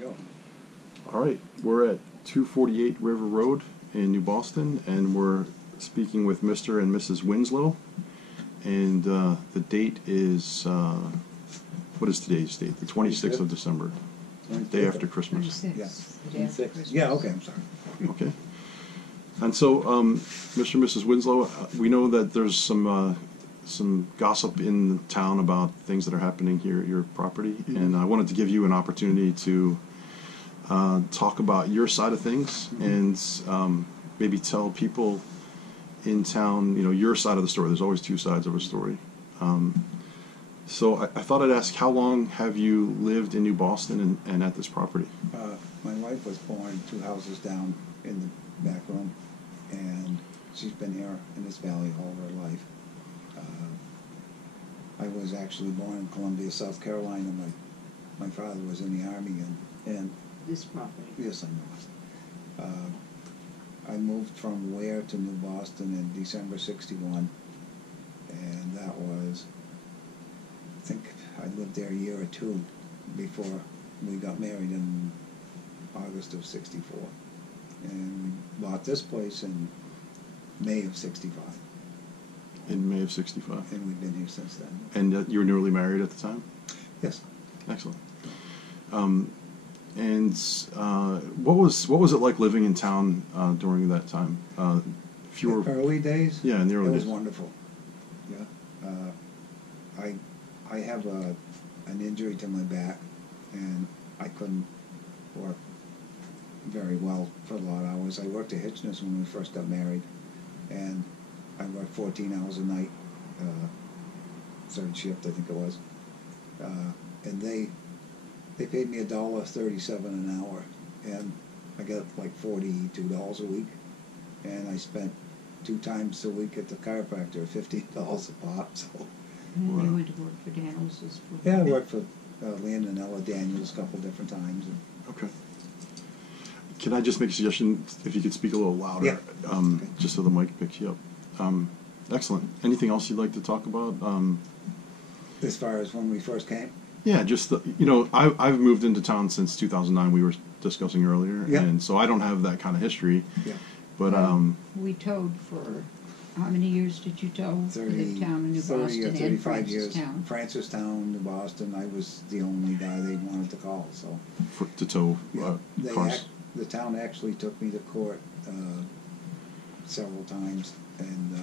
Go. All right, we're at 248 River Road in New Boston, and we're speaking with Mr. and Mrs. Winslow. And the date is, what is today's date? The 26th of December, day after Christmas. 26. Yeah. The day after Christmas. Yeah, okay, I'm sorry. Okay. And so, Mr. and Mrs. Winslow, we know that there's some gossip in the town about things that are happening here at your property, and I wanted to give you an opportunity to talk about your side of things and maybe tell people in town, your side of the story. There's always two sides of a story. So I thought I'd ask, how long have you lived in New Boston and at this property? My wife was born 2 houses down in the back room, and she's been here in this valley all her life. I was actually born in Columbia, South Carolina. My father was in the Army, and This property. yes, I know. I moved from Ware to New Boston in December '61, and that was, I think I lived there a year or two before we got married in August of '64. And we bought this place in May of '65. In May of '65. And we've been here since then. And you were newly married at the time? Yes. Excellent. And what was it like living in town during that time? If you were Early days? Yeah, in the early It days. was wonderful. Yeah. I have an injury to my back, and I couldn't work very well for a lot of hours. I worked at Hitchness when we first got married, and I worked 14 hours a night, third shift I think it was, and they paid me $1.37 an hour, and I got like $42 a week, and I spent 2 times a week at the chiropractor, $15 a pop. So And Wow. you went to work for Daniels. yeah, I worked for Land and Ella Daniels a couple different times. And Okay. Can I just make a suggestion? If you could speak a little louder, Yeah. Okay. just so the mic picks you up. Excellent. Anything else you'd like to talk about? as far as when we first came, Yeah, just I've moved into town since 2009. We were discussing earlier, Yeah. and so I don't have that kind of history. yeah, But We towed for, how many years did you tow for the town of New 30 or Boston and 35 years. Francistown? Francistown, New Boston. I was the only guy they wanted to call. So to tow yeah, cars. the town actually took me to court several times, and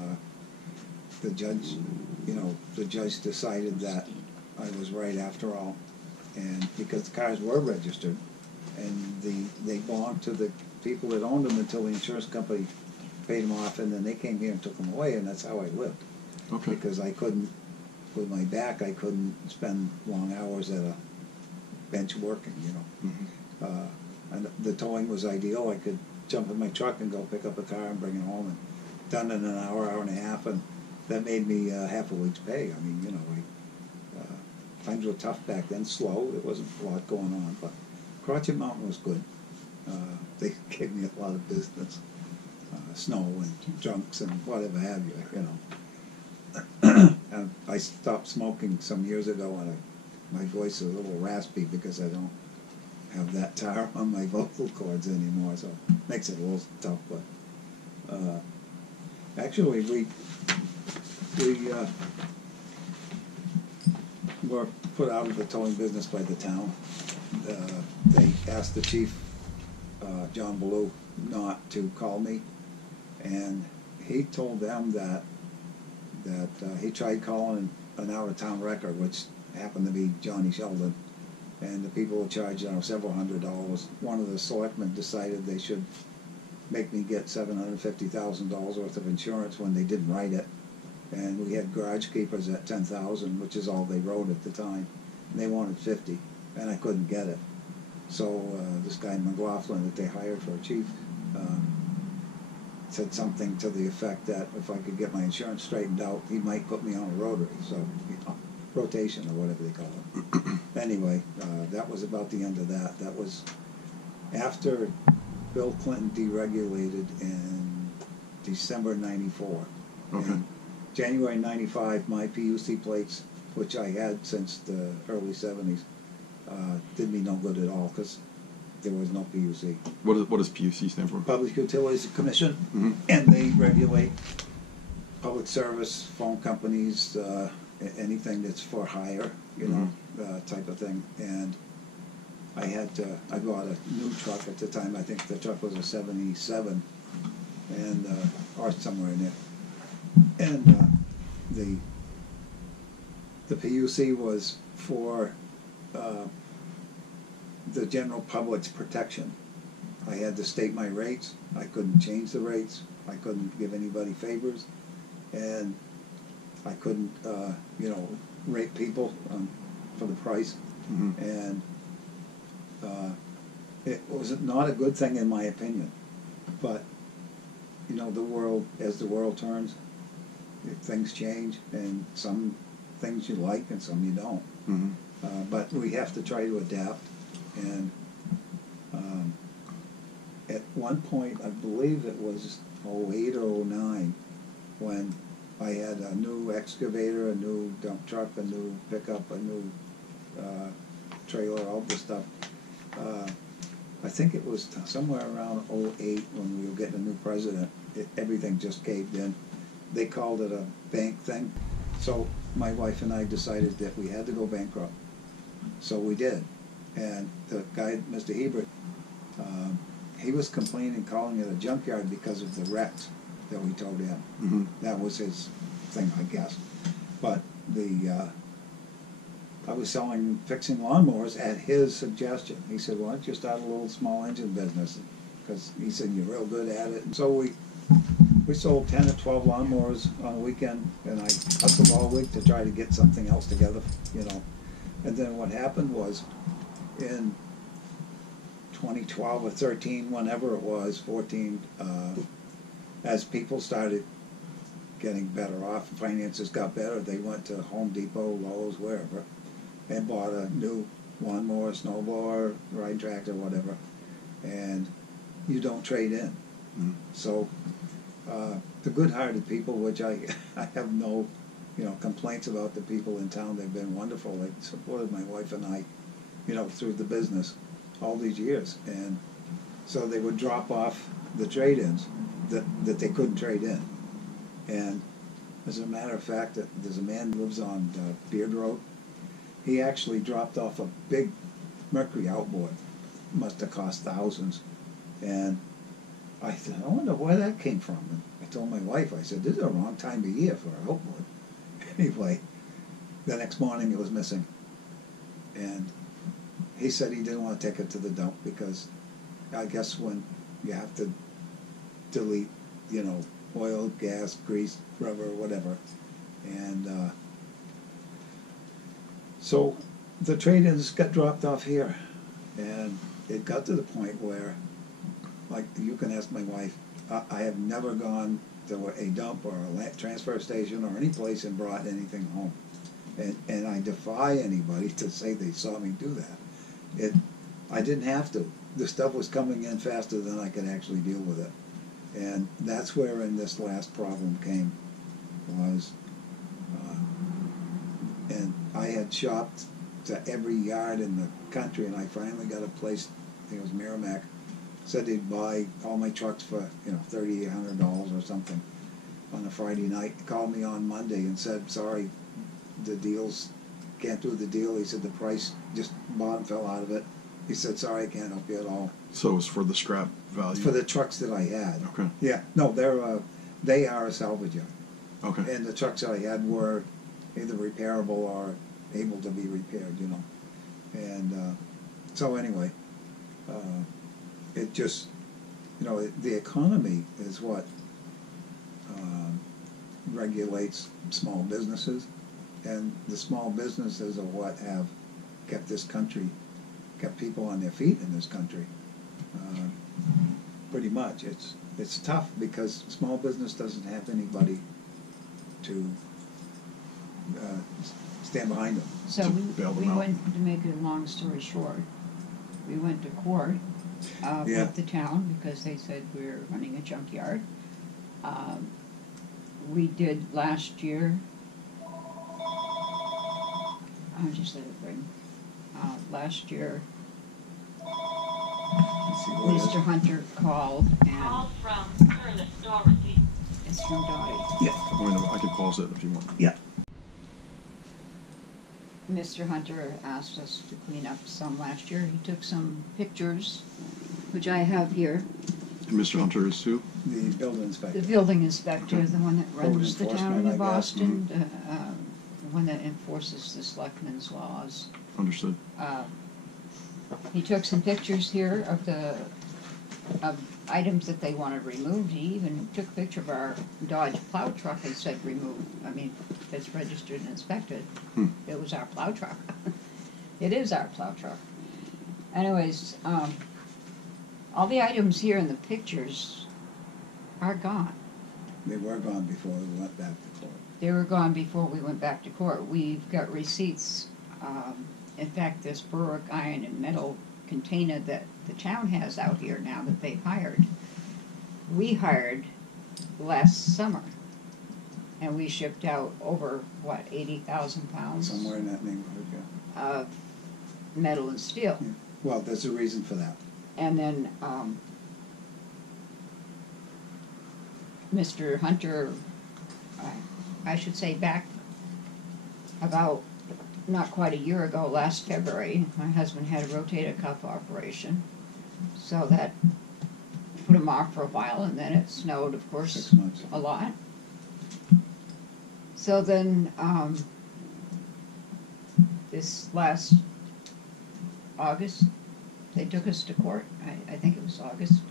the judge decided that I was right after all, and because the cars were registered, and they belonged to the people that owned them until the insurance company paid them off, and then they came here and took them away, and that's how I lived. Okay. Because I couldn't, with my back, I couldn't spend long hours at a bench working, Mhm. And the towing was ideal. I could jump in my truck and go pick up a car and bring it home, and done in an hour, hour and a half, and that made me half a week's pay. I mean, times were tough back then, slow. There wasn't a lot going on, but Crotchet Mountain was good. They gave me a lot of business, snow and junks and whatever have you, And I stopped smoking some years ago, and my voice is a little raspy because I don't have that tar on my vocal cords anymore, so it makes it a little tough. But actually, we were put out of the towing business by the town. They asked the chief, John Ballou, not to call me, and he told them that he tried calling an out-of-town wrecker, which happened to be Johnny Sheldon, and the people were charged several $100s. One of the selectmen decided they should make me get $750,000 worth of insurance when they didn't write it, and we had garage keepers at $10,000, which is all they wrote at the time, and they wanted $50, and I couldn't get it. So this guy McLaughlin that they hired for a chief said something to the effect that if I could get my insurance straightened out, he might put me on a rotary, so rotation or whatever they call it. Anyway, that was about the end of that. That was after Bill Clinton deregulated in December '94. Okay. In January '95, my PUC plates, which I had since the early '70s, did me no good at all because there was no PUC. What does PUC stand for? Public Utilities Commission, Mm-hmm. and they regulate public service, phone companies, anything that's for hire, you know, type of thing. And I bought a new truck at the time. I think the truck was a 77, and or somewhere in there. And the PUC was for the general public's protection. I had to state my rates. I couldn't change the rates. I couldn't give anybody favors, and I couldn't, rate people for the price. Mm-hmm. And it was not a good thing in my opinion. But you know, as the world turns, things change, and some things you like and some you don't. Mm-hmm. But we have to try to adapt. And at one point, I believe it was 08 or 09, when I had a new excavator, a new dump truck, a new pickup, a new trailer, all this stuff. I think it was somewhere around 08 when we were getting a new president. Everything just caved in. They called it a bank thing. So my wife and I decided that we had to go bankrupt. So we did. And the guy, Mr. Hebert, he was complaining, calling it a junkyard because of the wrecks that we towed in. Mm-hmm. That was his thing, I guess. But I was fixing lawnmowers at his suggestion. He said, "Why don't you start a little small engine business?" Because he said, "You're real good at it." And so we sold 10 or 12 lawnmowers on a weekend, and I hustled all week to try to get something else together, you know. And then what happened was, in 2012 or 13, whenever it was, 14, as people started getting better off, finances got better, they went to Home Depot, Lowe's, wherever, and bought a new lawnmower, snowblower, ride tractor, whatever, and you don't trade in. Mm-hmm. So the good-hearted people, which I have no, complaints about the people in town, they've been wonderful. They supported my wife and I, through the business all these years. And so they would drop off the trade-ins that they couldn't trade in. And as a matter of fact, there's a man who lives on Beard Road. He actually dropped off a big Mercury outboard. Must have cost thousands. And I said, I wonder where that came from. And I told my wife, I said, this is the wrong time of year for an outboard. Anyway, the next morning it was missing. And he said he didn't want to take it to the dump because I guess when you have to delete, oil, gas, grease, rubber, whatever. And so the trade-ins got dropped off here. And it got to the point where, like, you can ask my wife, I have never gone to a dump or a transfer station or any place and brought anything home. And I defy anybody to say they saw me do that. I didn't have to. The stuff was coming in faster than I could actually deal with it. And that's where in this last problem came, was, and I had shopped to every yard in the country, and I finally got a place, I think it was Merrimack, said they'd buy all my trucks for, $3,800 or something on a Friday night. He called me on Monday and said, sorry, the deals, can't do the deal. He said the price, just bottom fell out of it. He said, sorry, I can't help you at all. So it's for the scrap value? For the trucks that I had. Okay. Yeah, no, they are a salvage yard. Okay. And the trucks that I had were either repairable or able to be repaired, And so anyway, it just, the economy is what regulates small businesses, and the small businesses are what have kept this country, kept people on their feet in this country. Pretty much, it's tough because small business doesn't have anybody to stand behind them. So To we bail them out. went, to make a long story short, we went to court Yeah. with the town because they said we were running a junkyard. We did last year, I'll just let it ring. last year, Let's see what it is. Mr. Hunter called, and Call from Curtis Doherty. it's from Dottie. Yeah, I can pause it if you want. yeah. Mr. Hunter asked us to clean up some last year. He took some pictures, which I have here. And Mr. Hunter is who? The building inspector. The building inspector, the one that runs the town enforcement, I of guess. Boston, the one that enforces the selectmen's laws. Understood. He took some pictures here of items that they wanted removed. He even took a picture of our Dodge plow truck and said remove. I mean, it's registered and inspected. It was our plow truck. It is our plow truck. Anyways, all the items here in the pictures are gone. They were gone before we went back to court. They were gone before we went back to court. We've got receipts. In fact, this Berwick iron and metal container that the town has out here now that they've hired, we hired last summer. And we shipped out over, 80,000 pounds Somewhere in that neighborhood, yeah. of metal and steel. Yeah. Well, there's a reason for that. And then Mr. Hunter, I should say back about not quite a year ago, last February, my husband had a rotator cuff operation. So that put him off for a while, and then it snowed, of course, 6 months. a lot. So then this last August, they took us to court. I think it was August.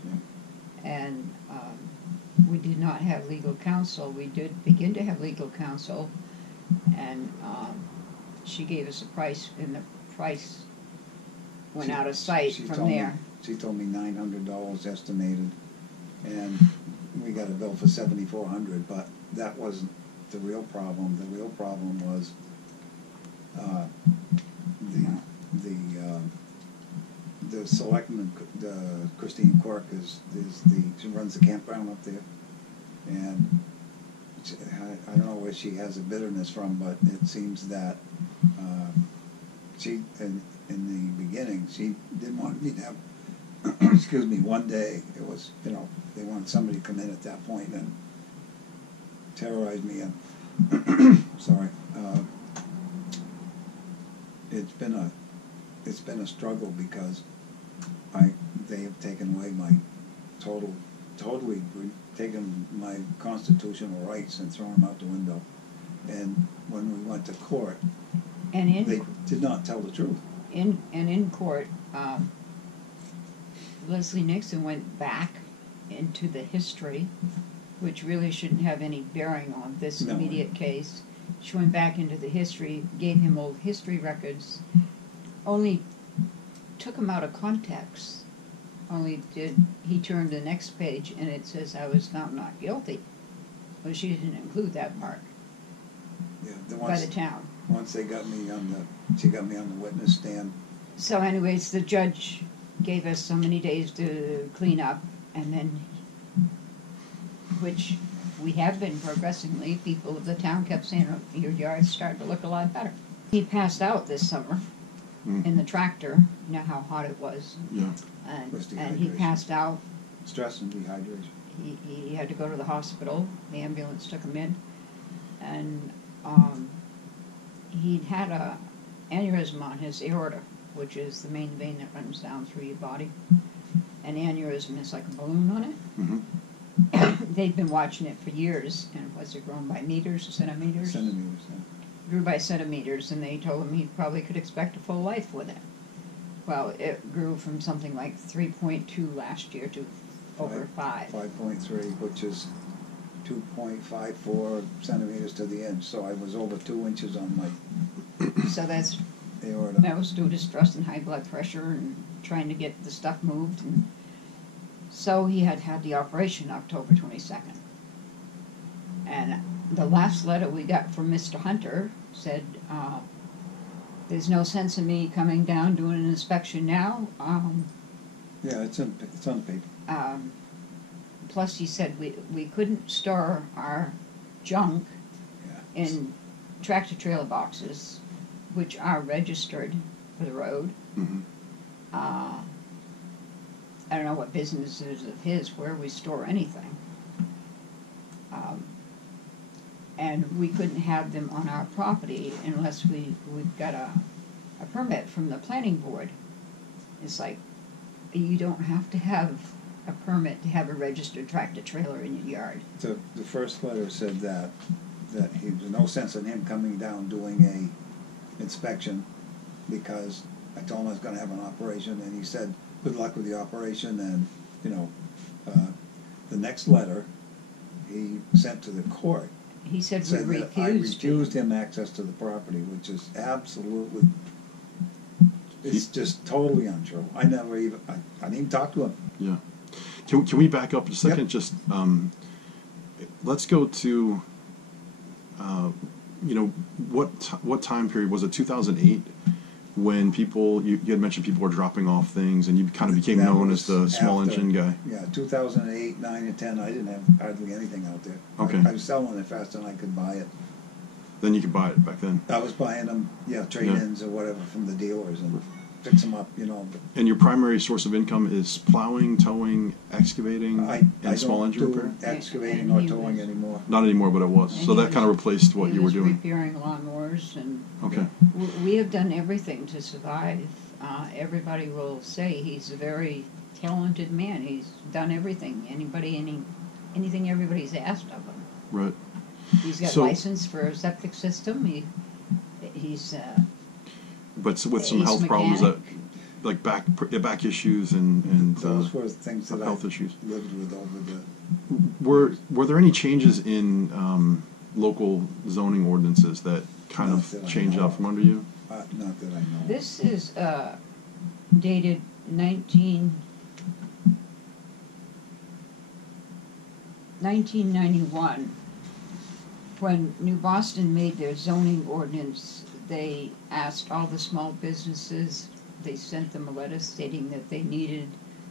And we did not have legal counsel. We did begin to have legal counsel, and she gave us a price, and the price went out of sight from there. She told me $900 estimated, and we got a bill for $7,400. But that wasn't the real problem. The real problem was the selectman, Christine Quirk, she runs the campground up there, and I don't know where she has a bitterness from, but it seems that she, in the beginning, she didn't want me to have, excuse me, one day. It was, they wanted somebody to come in at that point and terrorize me, and sorry. It's been a struggle because they have taken away my totally taken my constitutional rights and thrown them out the window. And when we went to court, And they did not tell the truth. in court, Leslie Nixon went back into the history, which really shouldn't have any bearing on this No. immediate case. She went back into the history, gave him old history records, only took them out of context. He turned the next page and it says I was found not guilty. Well, she didn't include that part Yeah, by the town. Once she got me on the witness stand. So anyways, the judge gave us so many days to clean up, and then, which we have been progressively, people of the town kept saying, oh, your yard's starting to look a lot better. He passed out this summer in the tractor, you know how hot it was, Yeah. and he dehydration. passed out. Stress and dehydration. He had to go to the hospital. The ambulance took him in, and he'd had a aneurysm on his aorta, which is the main vein that runs down through your body. An aneurysm is like a balloon on it. Mm-hmm. They'd been watching it for years, and was it grown by meters or centimeters? Centimeters. Yeah. Grew by centimeters, and they told him he probably could expect a full life with it. Well, it grew from something like 3.2 last year to over 5. 5.3, which is 2.54 centimeters to the inch. So I was over 2 inches on my So that aorta. was due to stress and high blood pressure and trying to get the stuff moved. And so he had had the operation October 22nd. And the last letter we got from Mr. Hunter said, there's no sense in me coming down doing an inspection now. Yeah, it's on the paper. Plus, he said we couldn't store our junk Yeah. in tractor trailer boxes, which are registered, for the road. Mhm. I don't know what business is of his where we store anything. And we couldn't have them on our property unless we got a permit from the planning board. It's like, you don't have to have a permit to have a registered tractor trailer in your yard. The first letter said that there's no sense in him coming down doing a inspection, because I told him I was gonna have an operation, and he said, good luck with the operation, and, you know, the next letter he sent to the court He said we said that I refused. refused him access to the property, which is absolutely, it's just totally untrue. I never even, I didn't even talk to him. Yeah. Can we back up a second? Yep. Just let's go to you know, what time period was it? 2008, when people you had mentioned people were dropping off things, and you kind of became That known was as the small after- engine guy. Yeah, 2008, 9, and 10, I didn't have hardly anything out there. Okay. I was selling it faster than I could buy it. Then you could buy it back then. I was buying them, trade-ins or whatever from the dealers and fix them up, And your primary source of income is plowing, towing, excavating, I and small don't engine do repair? excavating And or he towing was- anymore. Not anymore, but it was. And So he that kind of was- replaced what you were doing. He was repairing lawnmowers, and Okay. we have done everything to survive. Everybody will say he's a very talented man. He's done everything. Anything everybody's asked of him. Right. He's got So- license for a septic system. He's But with some He's health problems that, mechanic. like back issues and Those were things that I health issues. lived with over the, Were there any changes in local zoning ordinances that kind Not of that I changed know out of. from under you? not that I know. This is dated 1991. When New Boston made their zoning ordinance, they asked all the small businesses, they sent them a letter stating that they needed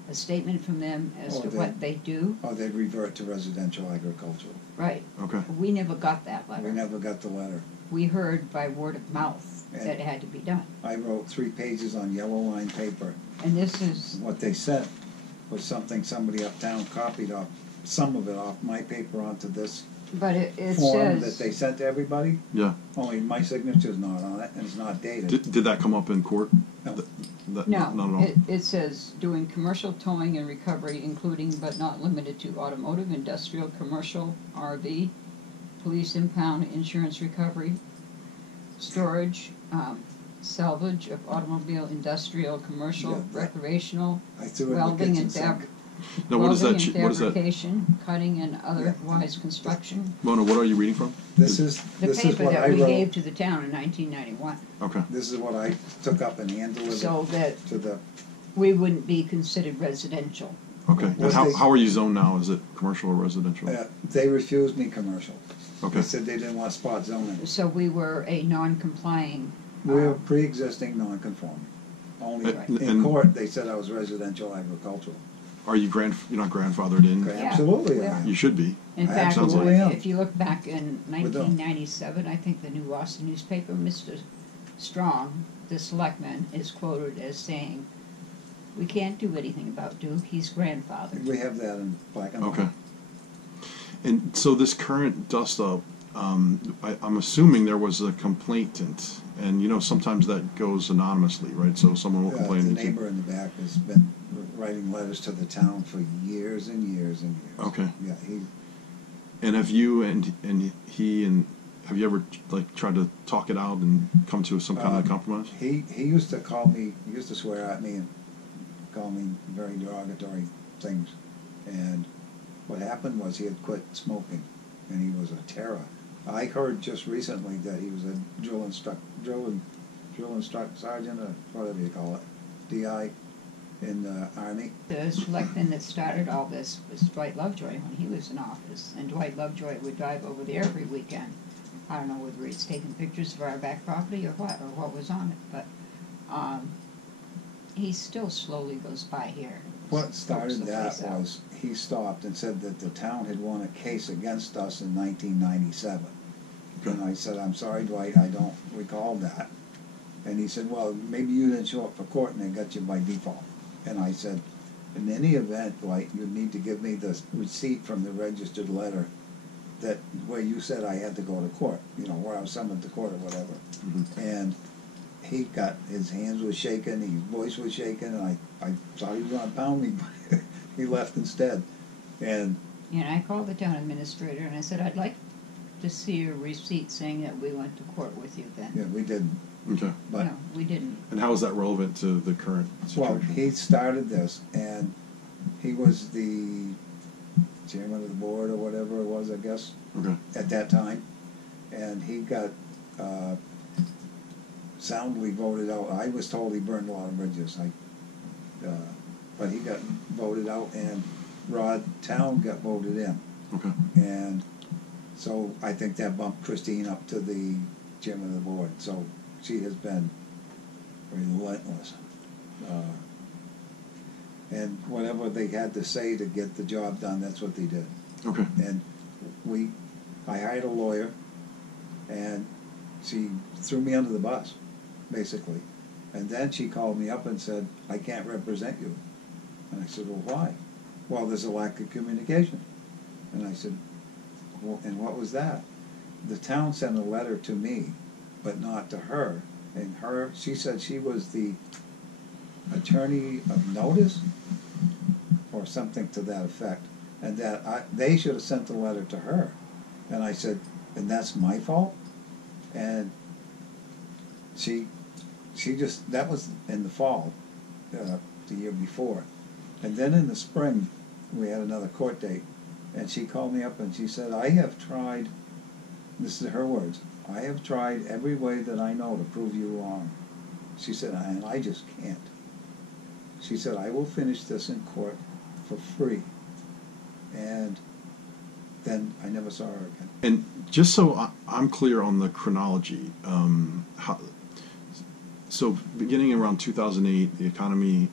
a statement from them as Oh, to they- what they do. Oh, they'd revert to residential agricultural. Right. Okay. We never got that letter. We never got the letter. We heard by word of mouth that it had to be done. I wrote 3 pages on yellow line paper. And this is, What they sent was something somebody uptown copied off, some of it off my paper onto this but it form that says, they sent to everybody. Yeah. Only my signature's not on it, and it's not dated. Did that come up in court? No. Not at no, all. it says doing commercial towing and recovery, including but not limited to automotive, industrial, commercial, RV, police impound, insurance recovery, storage, salvage of automobile, industrial, commercial, Yeah, that- recreational, I threw it in the welding kitchen and sink. Now, what is that? welding and What is that? fabrication, cutting and otherwise construction. Mona, what are you reading from? This is The paper what that I we wrote. gave to the town in 1991, Okay. This is what I took up and hand delivered so that to the. we wouldn't be considered residential. Okay. And What how, they- how are you zoned now? Is it commercial or residential? They refused me commercial. Okay. They said they didn't want spot zoning. So we were a non-complying. We're pre-existing non-conforming. Only And- in court, they said I was residential agricultural. Are you you're not grandfathered in? Yeah, Absolutely, we I are. am. You should be. In I fact, absolutely am. if you look back in With them. 1997, I think the New Boston newspaper, Mr. Strong, the selectman, is quoted as saying, "We can't do anything about Duke, he's grandfathered." We have that in black and white. Okay. And so this current dust up, I'm assuming there was a complainant, and sometimes that goes anonymously, right? So someone will The complain. neighbor in the back has been writing letters to the town for years and years and years. Okay. Yeah, And have you and he and have you ever tried to talk it out and come to some kind of compromise? he used to call me, he used to swear at me and call me very derogatory things. And what happened was he had quit smoking, and he was a terror. I heard just recently that he was a drill instructor sergeant, or whatever you call it, DI in the Army. The selectman that started all this was Dwight Lovejoy when he was in office, and Dwight Lovejoy would drive over there every weekend. I don't know whether he's taking pictures of our back property or what was on it, but he still slowly goes by here. What Scopes started the that place out. was he stopped and said that the town had won a case against us in 1997. Okay. And I said, "I'm sorry, Dwight, I don't recall that." And he said, well, maybe you didn't show up for court and they got you by default. And I said, in any event, Dwight, you need to give me the receipt from the registered letter that where you said I had to go to court, you know, where I was summoned to court or whatever. Mm-hmm. And he got, his hands were shaking, his voice was shaking, and I thought he was going to pound me, but he left instead. And I called the town administrator and I said, I'd like to see a receipt saying that we went to court with you then. yeah, we didn't. Okay. But No, we didn't. And how is that relevant to the current well, situation? he started this, and he was the chairman of the board or whatever it was, I guess, Okay. at that time, and he got soundly voted out. I was told he burned a lot of bridges, but he got voted out, and Rod Town got voted in. Okay. And so I think that bumped Christine up to the chairman of the board. So she has been relentless. And whatever they had to say to get the job done, that's what they did. Okay. And I hired a lawyer, and she threw me under the bus, basically. And then she called me up and said, I can't represent you. And I said, well, why? Well, there's a lack of communication. And I said, well, and what was that? The town sent a letter to me, but not to her. And she said she was the attorney of notice, or something to that effect, and that they should have sent the letter to her. And I said, and that's my fault? And she just, that was in the fall, the year before. And then in the spring, we had another court date, and she called me up and she said, I have tried, this is her words, I have tried every way that I know to prove you wrong. She said, and I just can't. She said, I will finish this in court for free. And then I never saw her again. And just so I'm clear on the chronology, so beginning around 2008, the economy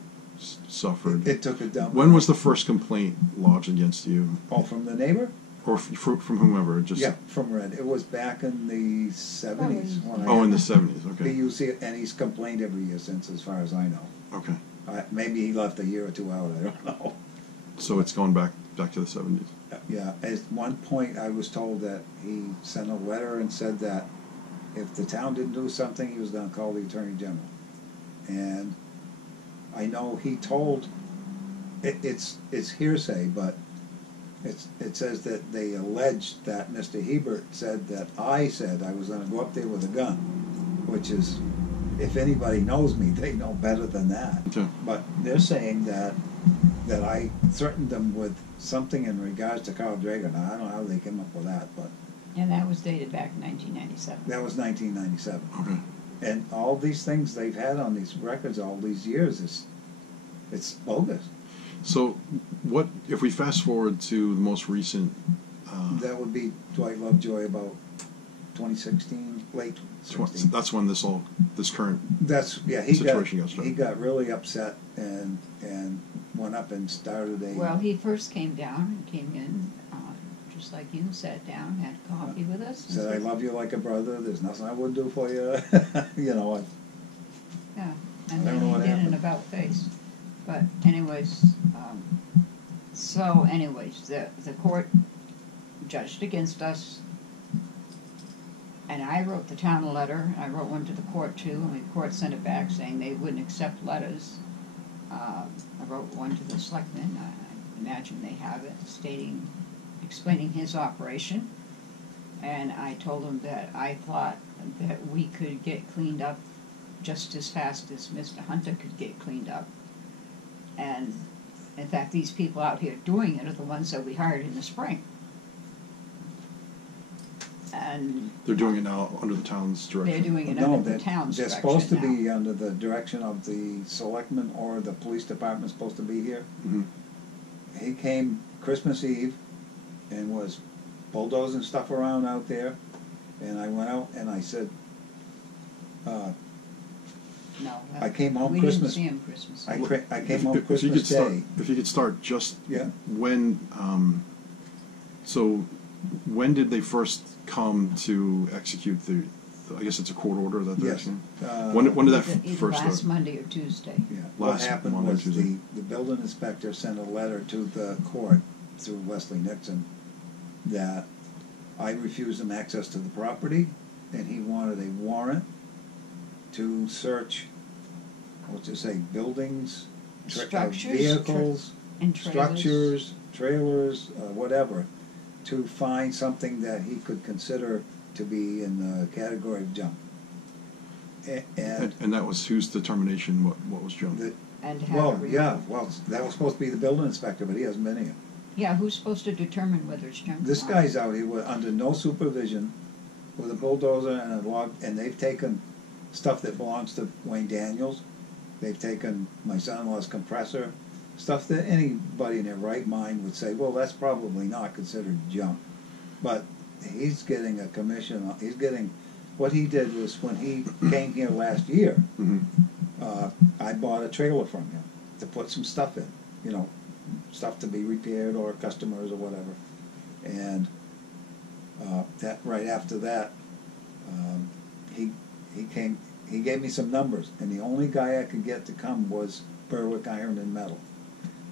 suffered. It took a dump. When was the first complaint lodged against you? Oh, from the neighbor? Or from whomever? Just Yeah, from Red. It was back in the 70s. in the 70s. He Okay. used to, and he's complained every year since, as far as I know. Okay. Maybe he left a year or two out. I don't know. So it's going back to the 70s. Yeah. At one point, I was told that he sent a letter and said that if the town didn't do something, he was going to call the Attorney General. And I know he told. It's hearsay, but it says that they alleged that Mr. Hebert said that I said I was going to go up there with a gun, which is, if anybody knows me, they know better than that. Okay. But they're saying that I threatened them with something in regards to Carl Drager. Now, I don't know how they came up with that, but And that was dated back in 1997. that was 1997. Okay. And all these things they've had on these records all these years, it's bogus. So what if we fast forward to the most recent? That would be Dwight Lovejoy about 2016, late 2016. That's when this current He situation got started. He got really upset and went up and started a. Well, he first came down and came in, just like you, sat down, had coffee with us. And said, I love you like a brother. There's nothing I wouldn't do for you. You know. Yeah, I and don't then know he what did an happened. about face. But anyways, the court judged against us, and I wrote the town a letter. I wrote one to the court too, and the court sent it back saying they wouldn't accept letters. I wrote one to the selectmen. I imagine they have it, explaining his operation. And I told him that I thought that we could get cleaned up just as fast as Mr. Hunter could get cleaned up. And in fact, these people out here doing it are the ones that we hired in the spring. And They're doing it now under the town's direction. they're doing it No, under the town's they're direction supposed to now. be under the direction of the selectmen, or the police department's supposed to be here. Mm-hmm. He came Christmas Eve and was bulldozing stuff around out there, and I went out and I said, No, I came home we Christmas. didn't see him Christmas. I came home Christmas Day. If you could start just Yeah. when. So when did they first come to execute I guess it's a court order that they're Yes. issuing? When did that Either first last start? Monday or Tuesday. Yeah. What Last happened Monday, was Tuesday. the building inspector sent a letter to the court through Wesley Nixon that I refused him access to the property, and he wanted a warrant to search, what's it say, buildings, Structures, vehicles, And trailers. structures, trailers, whatever, to find something that he could consider to be in the category of junk. And And that was whose determination, what was junk? the, And have well, it removed. yeah, well, that was supposed to be the building inspector, but he hasn't been here. Yeah, who's supposed to determine whether it's junk or This not? guy's out here under no supervision with a bulldozer and a log, and they've taken stuff that belongs to Wayne Daniels. They've taken my son-in-law's compressor, stuff that anybody in their right mind would say, well, that's probably not considered junk. But he's getting a commission, he's getting, what he did was when he came here last year, Mhm. I bought a trailer from him to put some stuff in, stuff to be repaired or customers or whatever. And that right after that, he gave me some numbers, and the only guy I could get to come was Berwick Iron and Metal.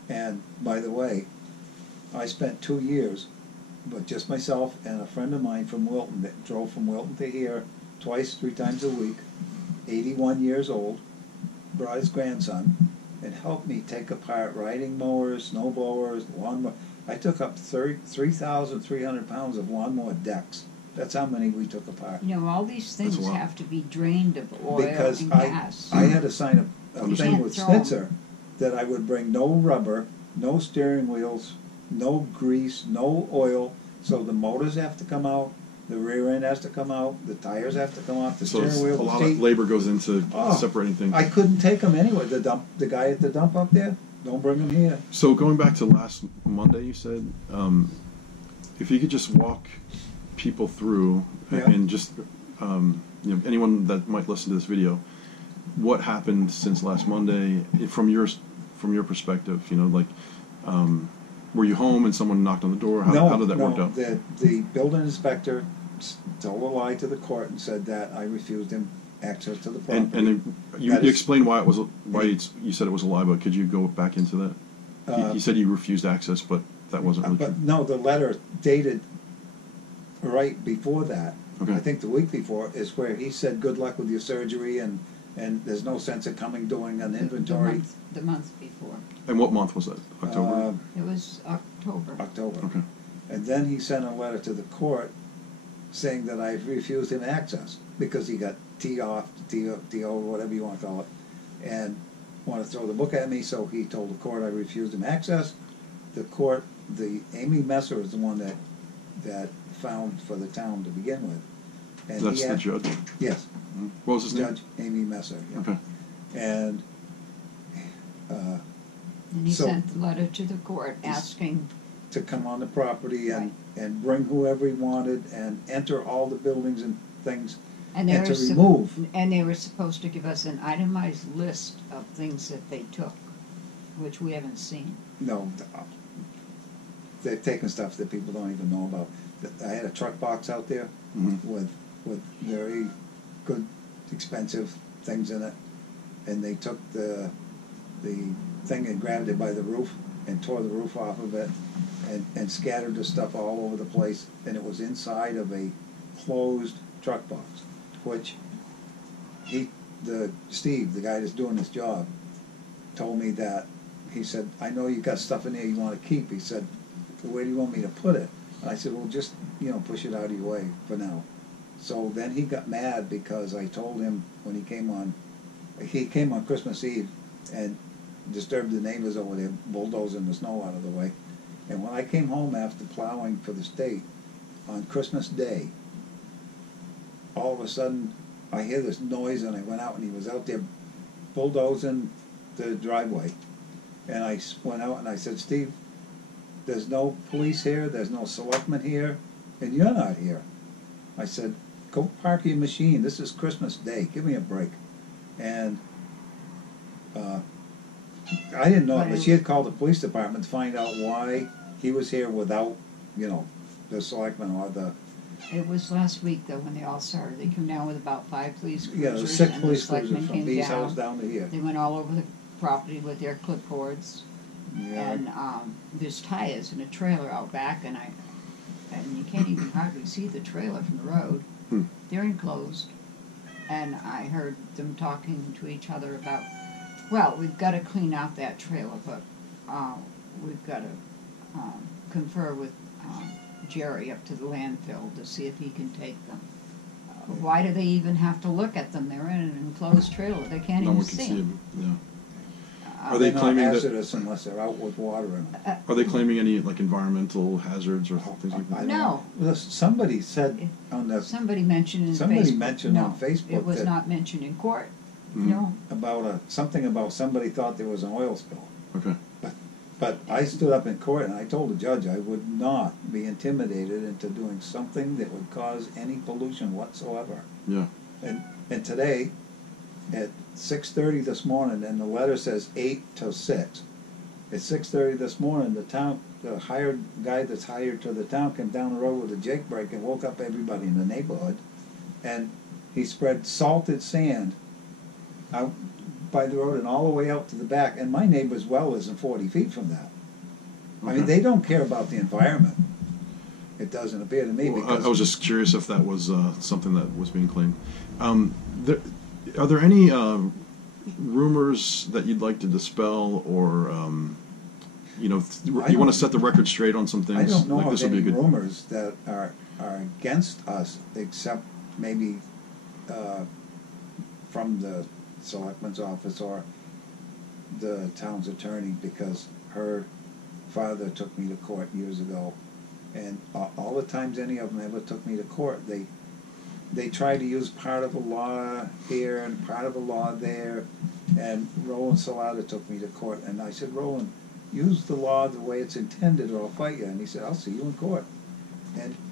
And by the way, I spent 2 years, but just myself and a friend of mine from Wilton that drove from Wilton to here twice, 3 times a week, 81 years old, brought his grandson, and helped me take apart riding mowers, snow blowers, lawnmower. I took up 3,300 pounds of lawnmower decks. That's how many we took apart. All these things That's a lot. have to be drained of oil Because and I gas. had to sign a You thing can't with throw 'em. Snitzer that I would bring no rubber, no steering wheels, no grease, no oil. So the motors have to come out, the rear end has to come out, the tires have to come off, the So it's steering a wheel, lot the of seat. labor goes into Oh, separating things. I couldn't take them anywhere. The guy at the dump up there, don't bring them here. So going back to last Monday, you said, if you could just walk people through Yeah. and just, anyone that might listen to this video, what happened since last Monday from your perspective? Were you home and someone knocked on the door? How did that work out? The building inspector told a lie to the court and said that I refused him access to the property. And you That is- explained you said it was a lie, but could you go back into that? You said you refused access, but that wasn't really true. But no, the letter dated right before that. Okay. I think the week before is where he said, good luck with your surgery, and there's no sense of coming doing an inventory. The month before. And what month was that? October? It was October. October. Okay. And then he sent a letter to the court saying that I refused him access because he got T.O., whatever you want to call it, and wanted to throw the book at me, so he told the court I refused him access. The court, Amy Messer is the one that found for the town to begin with. And That's he the had- judge? Yes, Mhm. What was his name? Judge Amy Messer. Yeah. Okay. And And he So- sent the letter to the court asking, to come on the property Right. and bring whoever he wanted and enter all the buildings and things and and to were remove. and they were supposed to give us an itemized list of things that they took, which we haven't seen. No, they've taken stuff that people don't even know about. I had a truck box out there Mhm. with very good, expensive things in it, and they took the thing and grabbed it by the roof and tore the roof off of it and scattered the stuff all over the place, and it was inside of a closed truck box, which Steve, the guy that's doing this job, told me that, he said, I know you got stuff in there you want to keep. He said, where do you want me to put it? And I said, well, just, push it out of your way for now. So then he got mad because I told him when he came on Christmas Eve and disturbed the neighbors over there, bulldozing the snow out of the way. And when I came home after plowing for the state on Christmas Day, all of a sudden I hear this noise, and I went out, and he was out there bulldozing the driveway. And I went out and I said, Steve, there's no police here, there's no selectmen here, and you're not here. I said, go park your machine. This is Christmas Day. Give me a break. And I didn't know it, but she had called the police department to find out why he was here without, the selectmen or It was last week though when they all started. They came down with about 5 police cruisers. Yeah, there was 6 and police the selectmen cruisers from came B's down. house down to here. They went all over the property with their clipboards. Yeah. And there's tires in a trailer out back, and you can't even hardly see the trailer from the road. Hmm. They're enclosed, and I heard them talking to each other about, well, we've got to clean out that trailer, but we've got to confer with Jerry up to the landfill to see if he can take them. Why do they even have to look at them? They're in an enclosed trailer. They can't No even one can see see them. them. Yeah. Are They're they not claiming that? hazardous unless they're out with water in them. Are they claiming any like environmental hazards or things like I that? don't No. know. Listen, somebody said on the Somebody mentioned in Somebody Facebook. mentioned no, on Facebook it was that- not mentioned in court. Mhm. No. about something about somebody thought there was an oil spill. Okay. But I stood up in court and I told the judge I would not be intimidated into doing something that would cause any pollution whatsoever. Yeah. And today, at 6:30 this morning, and the letter says 8 till 6. At 6:30 this morning, the hired guy that's hired to the town came down the road with a jake brake and woke up everybody in the neighborhood, and he spread salted sand out by the road and all the way out to the back, and my neighbor's well isn't 40 feet from that. I mean, Okay. they don't care about the environment. It doesn't appear to me, Well, because I was just curious if that was something that was being claimed. Are there any rumors that you'd like to dispel, or you want to set the record straight on some things? I don't know like of this would be any a good. rumors that are against us, except maybe from the selectman's office or the town's attorney, because her father took me to court years ago, and all the times any of them ever took me to court, they try to use part of a law here and part of a law there, and Roland Salata took me to court, and I said, Roland, use the law the way it's intended or I'll fight you. And he said, I'll see you in court.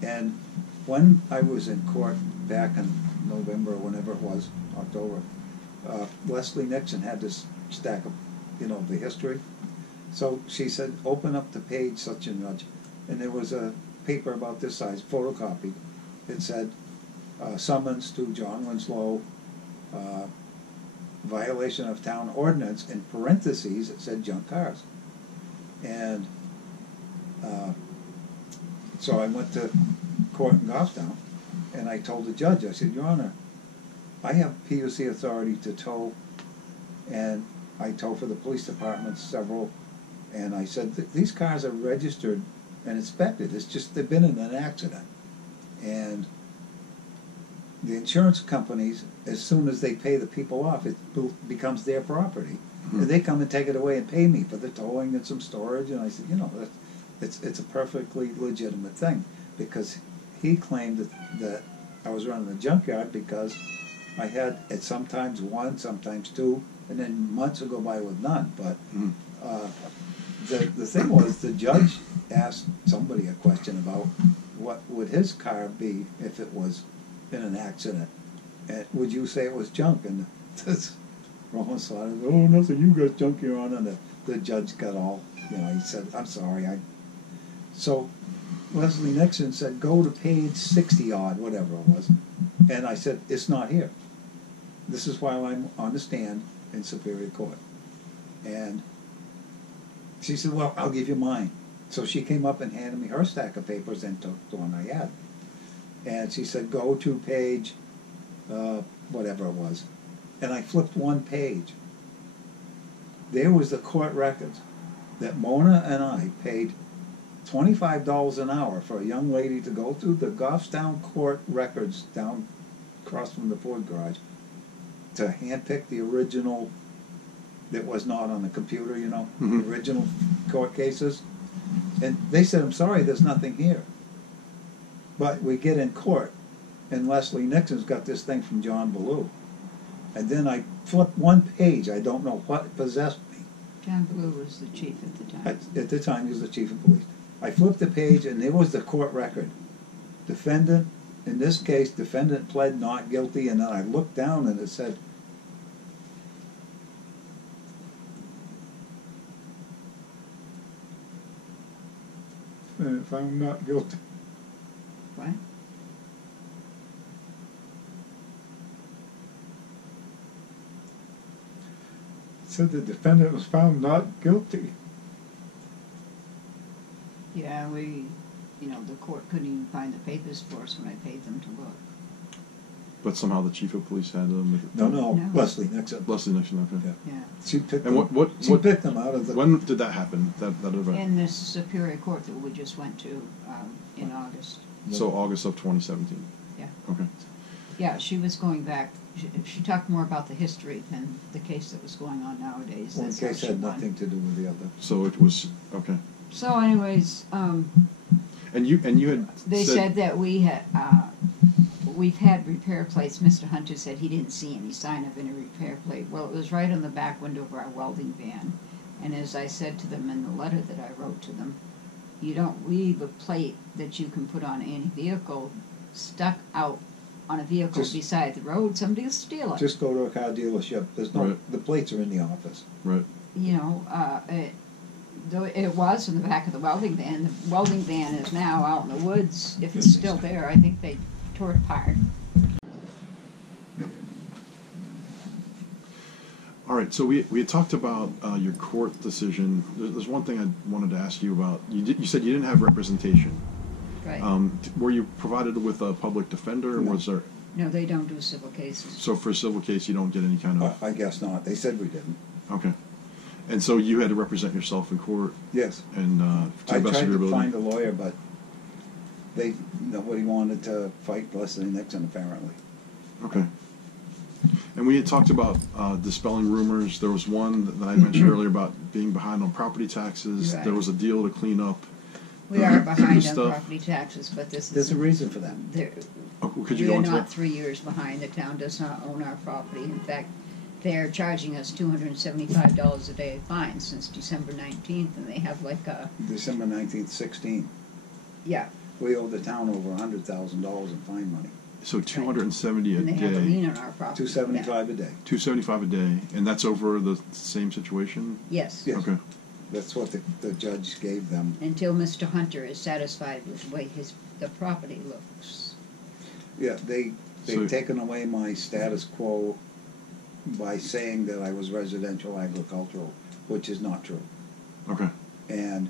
And when I was in court back in November or whenever it was, October, Leslie Nixon had this stack of, the history. So she said, open up the page such and such. And there was a paper about this size, photocopied. It said, summons to John Winslow, violation of town ordinance. In parentheses, it said junk cars. And so I went to court in Goffstown, and I told the judge, I said, Your Honor, I have PUC authority to tow, and I tow for the police department several, and I said, these cars are registered and inspected. It's just they've been in an accident. And the insurance companies, as soon as they pay the people off, it becomes their property. Mm-hmm. And they come and take it away and pay me for the towing and some storage. And I said, it's a perfectly legitimate thing, because he claimed that I was running a junkyard because I had at sometimes one, sometimes two, and then months would go by with none. But the thing was, the judge asked somebody a question about what would his car be if it was in an accident, and would you say it was junk? And this Roland Slaughter said, oh, nothing, you got junk, Your Honor. And the judge got all, he said, I'm sorry. So Leslie Nixon said, go to page 60 odd, whatever it was. And I said, it's not here. This is while I'm on the stand in Superior Court. And she said, well, I'll give you mine. So she came up and handed me her stack of papers and took the one I had. And she said, go to page, whatever it was. And I flipped one page. There was the court records that Mona and I paid $25 an hour for a young lady to go through the Goffstown court records down across from the Ford garage to handpick the original that was not on the computer, Mm-hmm. the original court cases. And they said, I'm sorry, there's nothing here. But we get in court, and Leslie Nixon's got this thing from John Ballou. And then I flipped one page. I don't know what possessed me. John Blue was the chief at the time. At the time, he was the chief of police. I flipped the page, and there was the court record. Defendant, in this case, defendant pled not guilty, and then I looked down, and it said, if I'm not guilty. What? Said the defendant was found not guilty. Yeah, the court couldn't even find the papers for us when I paid them to look. But somehow the chief of police had them. No, No. Leslie Nixon. Leslie Nixon. Okay. Yeah. Yeah. She picked And them. She what picked them out of the. when did that happen? That event. In the Superior Court that we just went to in August. So August of 2017. Yeah. Okay. Yeah, she was going back. She talked more about the history than the case that was going on nowadays. One That's how case she had won. nothing to do with the other. So it was okay. So, anyways, And you had they said that we've had repair plates. Mr. Hunter said he didn't see any sign of any repair plate. Well, it was right on the back window of our welding van. And as I said to them in the letter that I wrote to them, you don't leave a plate that you can put on any vehicle stuck out on a vehicle Just- beside the road. Somebody will steal it. Just go to a car dealership. There's no. Right. The plates are in the office. right. It was in the back of the welding van. The welding van is now out in the woods. If it's still there, I think they tore it apart. All right. So we had talked about your court decision. There's one thing I wanted to ask you about. You said you didn't have representation. Right. Were you provided with a public defender, or No. was there? No, they don't do civil cases. So for a civil case, you don't get any kind of. I guess not. They said we didn't. Okay. And so you had to represent yourself in court, Yes. and to I the best tried of your to ability. find a lawyer, but nobody wanted to fight Leslie Nixon apparently. Okay. And we had talked about dispelling rumors. There was one that I mentioned earlier about being behind on property taxes. Right. There was a deal to clean up. We are behind on Stuff. property taxes, but this There's is. a reason for that. Oh, could you We go are into not that? 3 years behind. The town does not own our property. In fact, they're charging us $275 a day fine since December 19th, and they have like a, December 19th, 16. yeah, We owe the town over $100,000 in fine money. So 270 a and they have a day, lien on our property. $275 a day. 275 a day, and that's over the same situation. Yes. Yes. Okay. That's what the judge gave them. Until Mr. Hunter is satisfied with the way the property looks. Yeah, they've So- taken away my status quo by saying that I was residential agricultural, which is not true. Okay. And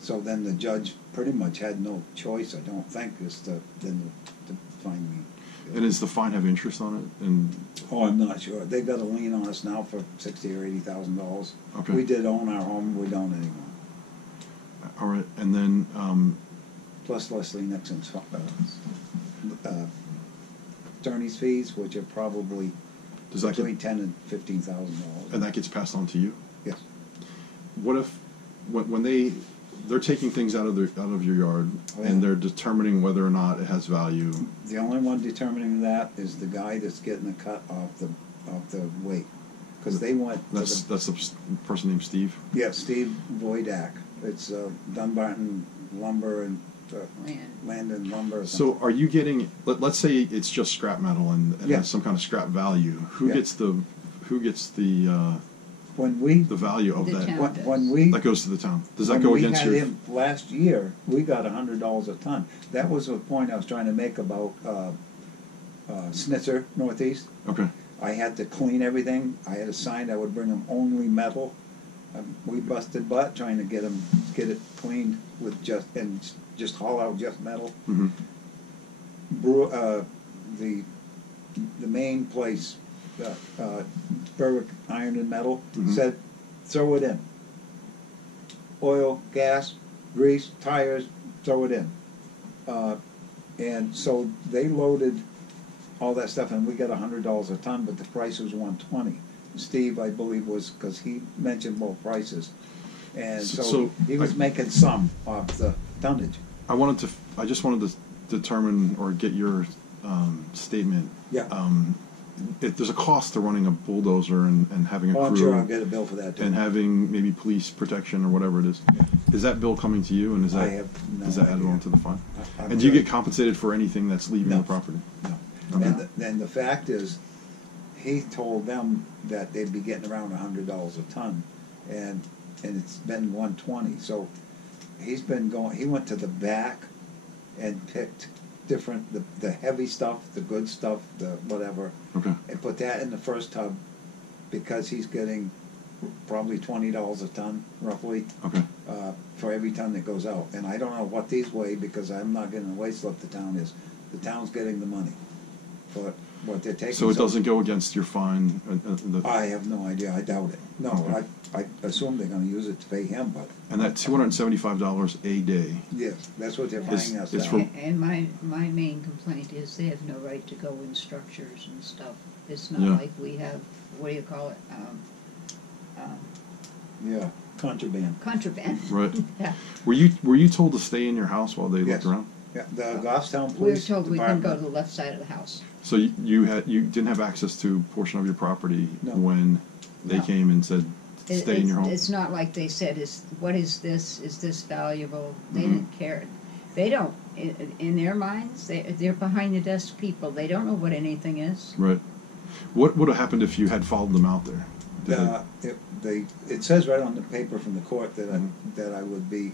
so then the judge pretty much had no choice, I don't think, is to find me. And does the fine have interest on it? And Oh, I'm not sure. They got a lien on us now for $60,000 or $80,000. Okay. We did own our home. We don't anymore. all right, and then Plus Leslie Nixon's attorney's fees, which are probably does that between get, $10,000 and $15,000. and that gets passed on to you? Yes. What if when they're taking things out of your yard Oh, yeah. and they're determining whether or not it has value? The only one determining that is the guy that's getting the cut off the weight, because they went. That's the person named Steve. Yeah, Steve Voidak. It's Dunbarton Lumber and Land and Lumber. Or So something. are you getting? Let's say it's just scrap metal and Yeah. has some kind of scrap value. Who Yeah. gets the when we value of The that? town. when we That goes to the town. Does that when go we against had your? him last year, we got $100 a ton. That was the point I was trying to make about Snitzer Northeast. Okay. I had to clean everything. I had a sign that would bring them only metal. We busted butt trying to get it cleaned with just haul out just metal. Mm-hmm. The main place, Berwick Iron and Metal, Mhm. said, throw it in. Oil, gas, grease, tires, throw it in. And so they loaded all that stuff, and we got $100 a ton, but the price was $120. Steve, I believe, was because he mentioned both prices, and so he was making some off the tonnage. I just wanted to determine or get your statement. Yeah. There's a cost to running a bulldozer and having a crew. Oh, I'm sure I'll get a bill for that too. And having maybe police protection or whatever it is. Yeah. Is that bill coming to you, and is I that have no is that added idea. on to the fine? I'm And do you sure- get compensated for anything that's leaving No. the property? No. Okay. And then the fact is, he told them that they'd be getting around $100 a ton, and it's been 120. So he's been going. He went to the back and picked the heavy stuff, the good stuff, the whatever, Okay. and put that in the first tub because he's getting probably $20 a ton, roughly, Okay. for every ton that goes out. And I don't know what these weigh, because I'm not getting the weight slip the town is. The town's getting the money for what they're taking. So it doesn't go against your fine? I have no idea, I doubt it. No, Okay. I assume they're gonna use it to pay him, but, And that $275 a day, yes, that's what they're finding us It's now. for- And my main complaint is they have no right to go in structures and stuff. It's not Yeah. like we have, what do you call it, Yeah, contraband. contraband. right? Yeah, Were you told to stay in your house while they Yes. looked around? Yeah, the Goffstown we were Police told we couldn't go to Department. the left side of the house. So you didn't have access to a portion of your property No. when they No. came and said stay in your home? It's not like they said, what is this? Is this valuable? They Mhm. didn't care. They don't, in their minds, they're behind the desk people. They don't know what anything is. Right. What would have happened if you had followed them out there? Did It says right on the paper from the court that Mhm. that I would be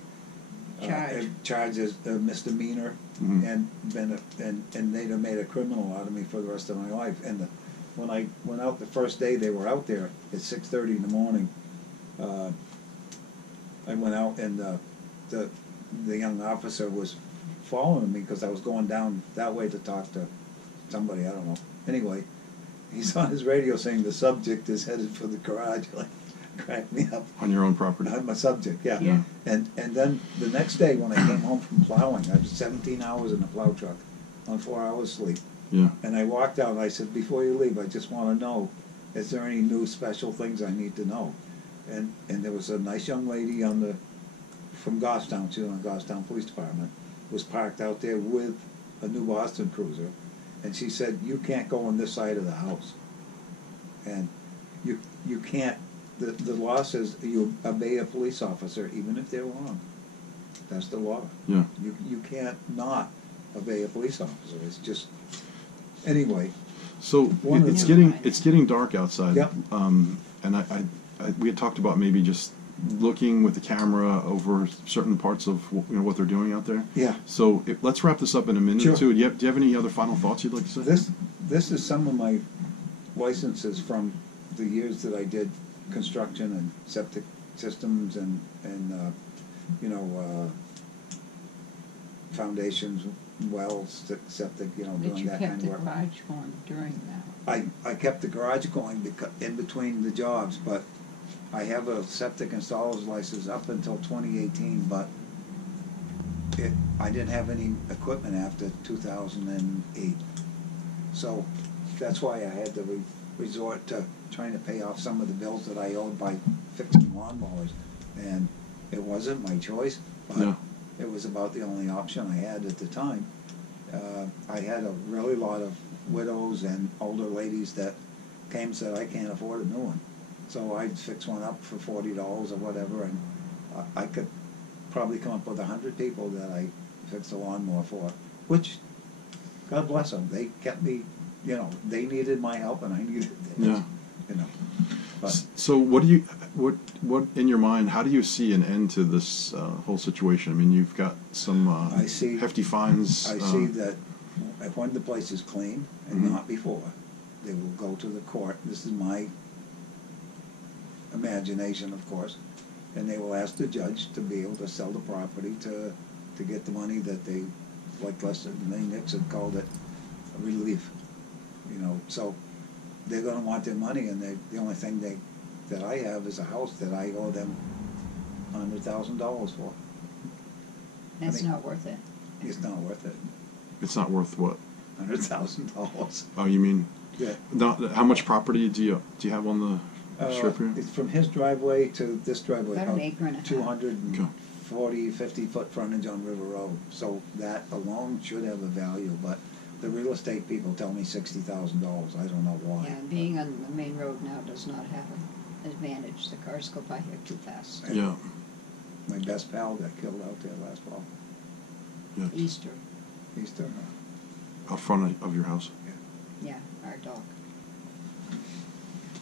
Charged. charged as a misdemeanor, Mhm. and they'd have made a criminal out of me for the rest of my life. And when I went out the first day they were out there at 6:30 in the morning, I went out, and the young officer was following me because I was going down that way to talk to somebody, I don't know. Anyway, he's on his radio saying the subject is headed for the garage. Like, cracked me up. on your own property? I'm a subject, yeah. Yeah. And then the next day when I came home from plowing, I was 17 hours in the plow truck on 4 hours sleep. Yeah. And I walked out and I said, before you leave, I just want to know, is there any new special things I need to know? And there was a nice young lady from Goffstown, she was on the Goffstown Police Department, was parked out there with a new Boston Cruiser. And she said, you can't go on this side of the house. And you can't, the law says you obey a police officer even if they're wrong. That's the law. Yeah. You can't not obey a police officer. It's just, anyway. So One of it's the- getting dark outside. Yep. And we had talked about maybe just looking with the camera over certain parts of what they're doing out there. Yeah. So let's wrap this up in a minute Sure. or two. Do you have any other final thoughts you'd like to say? This is some of my licenses from the years that I did construction and septic systems and foundations, wells, septic, That doing you that kept kind the of work. garage going during that. I kept the garage going in between the jobs, but I have a septic installer's license up until 2018, but I didn't have any equipment after 2008. So that's why I had to resort to trying to pay off some of the bills that I owed by fixing lawnmowers. And it wasn't my choice, but No. it was about the only option I had at the time. I had a really lot of widows and older ladies that came and said, I can't afford a new one. So I'd fix one up for $40 or whatever, and I could probably come up with 100 people that I fixed a lawnmower for, which, God bless them, they kept me, they needed my help and I needed theirs. Yeah. But So what in your mind, how do you see an end to this whole situation? I mean, you've got some I see- hefty fines. I see that when the place is clean, and Mhm. not before, they will go to the court. This is my imagination, of course, and they will ask the judge to be able to sell the property to get the money that they, like Lester Nixon called it, a relief. So they're going to want their money, and the only thing that I have is a house that I owe them $100,000 for. That's mean- not worth it. It's not worth it. It's not worth what? $100,000. Oh, you mean? Yeah. How much property do you have on the strip here? It's from his driveway to this driveway. About an acre and a half. 240, 50-foot frontage on River Road. So that alone should have a value, but the real estate people tell me $60,000. I don't know why. Yeah, being on the main road now does not have an advantage. The cars go by here too fast. Yeah. My best pal got killed out there last fall. Yeah. Easter, He's still Out front of your house. yeah, our dog.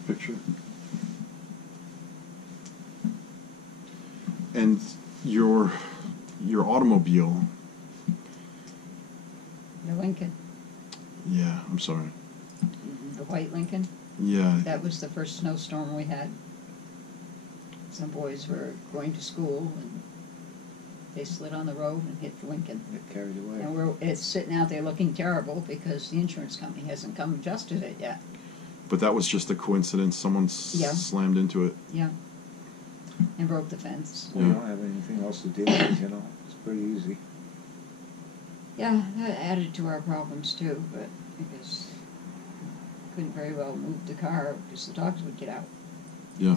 Picture. And your automobile. The Lincoln, Yeah, I'm sorry. the white Lincoln, Yeah. that was the first snowstorm we had. some boys were going to school and they slid on the road and hit Lincoln. Get carried away. And it's sitting out there looking terrible because the insurance company hasn't come and adjusted it yet. But that was just a coincidence. Someone Yeah. slammed into it. Yeah. And broke the fence. We don't have anything else to deal with, you know. It's pretty easy. Yeah, that added to our problems too, but because couldn't very well move the car because the dogs would get out. Yeah.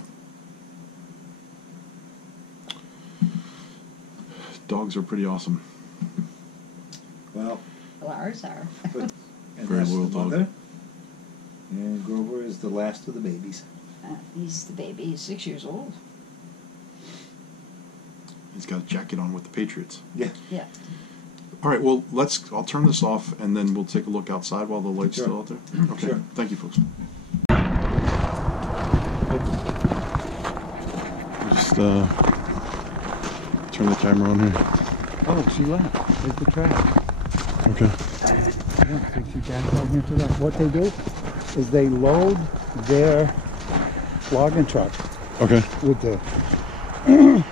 Dogs are pretty awesome. Well, Well, ours are. and Very that's loyal the dog. mother. And Grover is the last of the babies. He's the baby. He's 6 years old. He's got a jacket on with the Patriots. Yeah. Yeah. All right, well, I'll turn this off, and then we'll take a look outside while the light's Sure. still out there. Okay, Sure. thank you, folks. Just turn the camera on here. Oh, she left. There's the trash. Okay. Yeah, so she backed out into that. What they do is they load their logging truck Okay. with the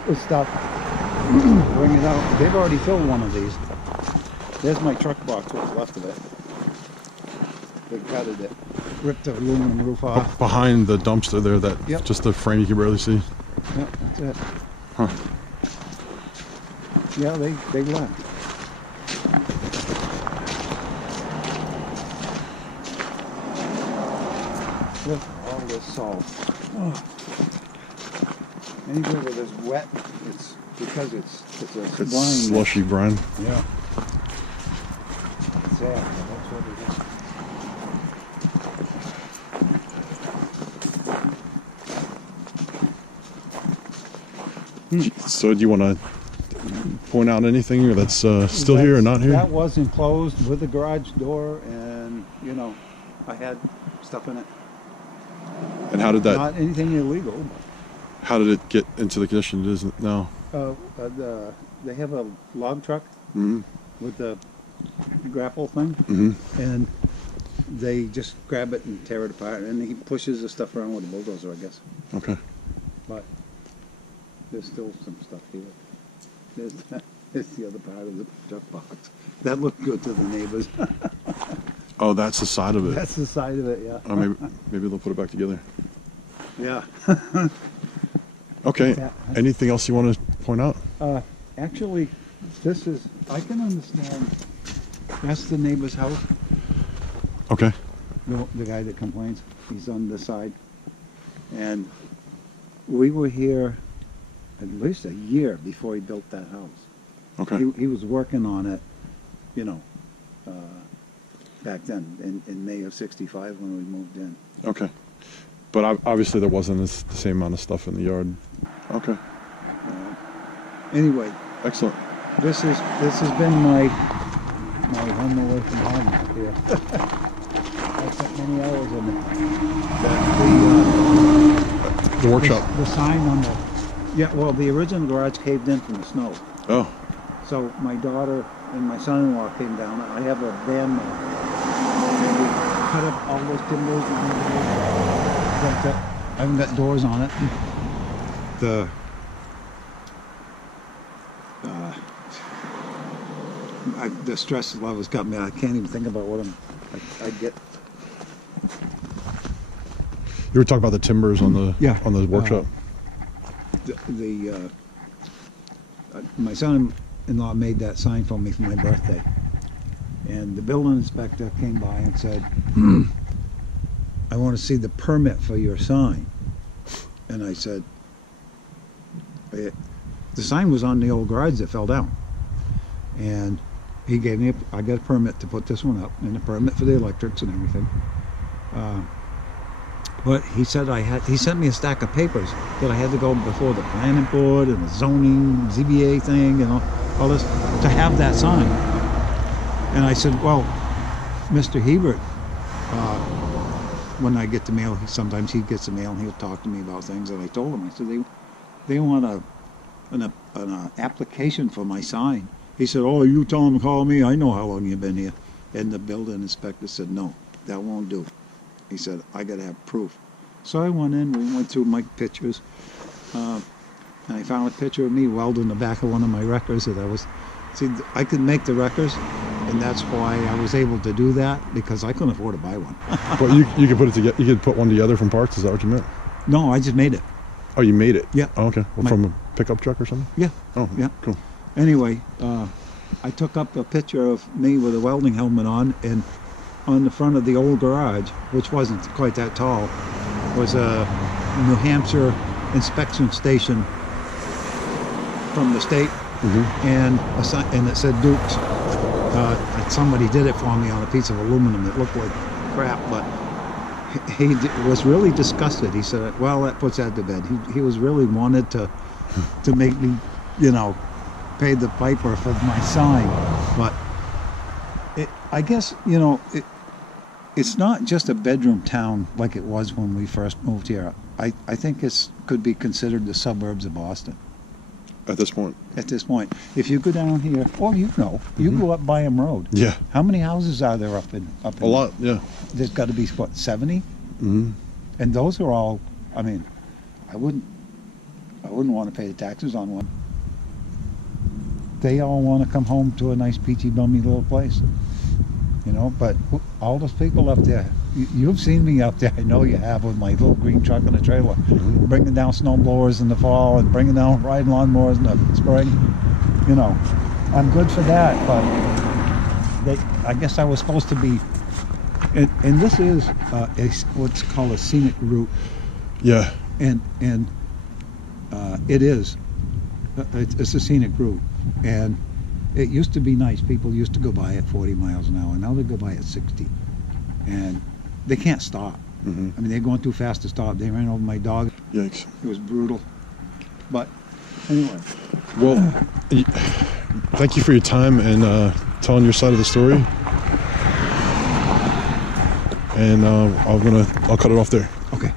with stuff, bring it out. They've already filled one of these. There's my truck box, what's left of it. They gutted it, ripped the aluminum roof off. Behind the dumpster there, that Yep. just the frame you can barely see. Yep, that's it. Huh. Yeah, they left. Look, all this salt. Oh. Anywhere where there's wet, it's because it's a It's brine. slushy brine. Yeah. Sad, but that's what it is. So do you want to point out anything that's still here or not here? That was enclosed with the garage door, and you know, I had stuff in it. And how did that? Not anything illegal. How did it get into the condition it is now? They have a log truck Mm-hmm. with the grapple thing, Mm-hmm. and they just grab it and tear it apart, and he pushes the stuff around with a bulldozer, I guess. Okay. But there's still some stuff here. There's the other part of the truck box. That looked good to the neighbors. Oh, that's the side of it. That's the side of it, yeah. Oh, maybe they'll put it back together. Yeah. Okay. Yeah. Anything else you want to point out? Actually, this is, I can understand, that's the neighbor's house, Okay. the guy that complains. He's on this side. And we were here at least a year before he built that house. Okay. He was working on it, you know, back then, in May of '65 when we moved in. Okay. But obviously there wasn't the same amount of stuff in the yard. Okay. Anyway, Excellent. this has been my home away from home out here. I spent many hours in it. The workshop. The sign on the original garage caved in from the snow. Oh. So my daughter and my son-in-law came down. I have a van now. And we cut up all those timbers and everything. I haven't got doors on it. The stress level's got me. I can't even think about what I get. You were talking about the timbers on the on the workshop. My son-in-law made that sign for me for my birthday, and the building inspector came by and said, "I want to see the permit for your sign." And I said, "The sign was on the old garage that fell down," and he gave me. I got a permit to put this one up, and a permit for the electrics and everything. But he said he sent me a stack of papers that I had to go before the planning board and the zoning ZBA thing and all this to have that sign. And I said, well, Mr. Hebert, when I get the mail, sometimes he gets the mail and he'll talk to me about things. And I told him, I said, they want an application for my sign. He said, oh, you tell him to call me. I know how long you've been here. And the building inspector said, no, that won't do. He said, I got to have proof. So I went in, we went through my pictures, And I found a picture of me welding the back of one of my wreckers that I could make the wreckers, and that's why I was able to do that, because I couldn't afford to buy one. Well, you could put it together. You could put one together from parts. Is that what you meant? No, I just made it. Oh, you made it? Yeah. Oh, okay. Well, from a pickup truck or something? Yeah. Oh, Yeah. Cool. Anyway, I took up a picture of me with a welding helmet on, and on the front of the old garage, which wasn't quite that tall, was a New Hampshire inspection station from the state, and it said Dukes. And somebody did it for me on a piece of aluminum that looked like crap, but he was really disgusted. He said, well, that puts that to bed. He was really wanted to make me, pay the piper for my sign. But I guess, it's not just a bedroom town like it was when we first moved here. I think it could be considered the suburbs of Boston. At this point? At this point. If you go down here, or you go up Byam Road. Yeah. How many houses are there up in A lot, yeah. There's got to be, what, 70? Mm-hmm. And those are all, I wouldn't want to pay the taxes on one. They all want to come home to a nice peachy bummy little place. But all those people up there, you've seen me up there, I know you have, with my little green truck and a trailer, bringing down snow blowers in the fall and bringing down riding lawnmowers in the spring. I'm good for that, but I guess I was supposed to be, and this is what's called a scenic route. Yeah. And it is. It's a scenic route, and it used to be nice. People used to go by at 40 miles an hour. Now they go by at 60, and they can't stop. They're going too fast to stop. They ran over my dog. Yikes. It was brutal. But anyway. Well, thank you for your time and telling your side of the story. And I'll cut it off there. Okay.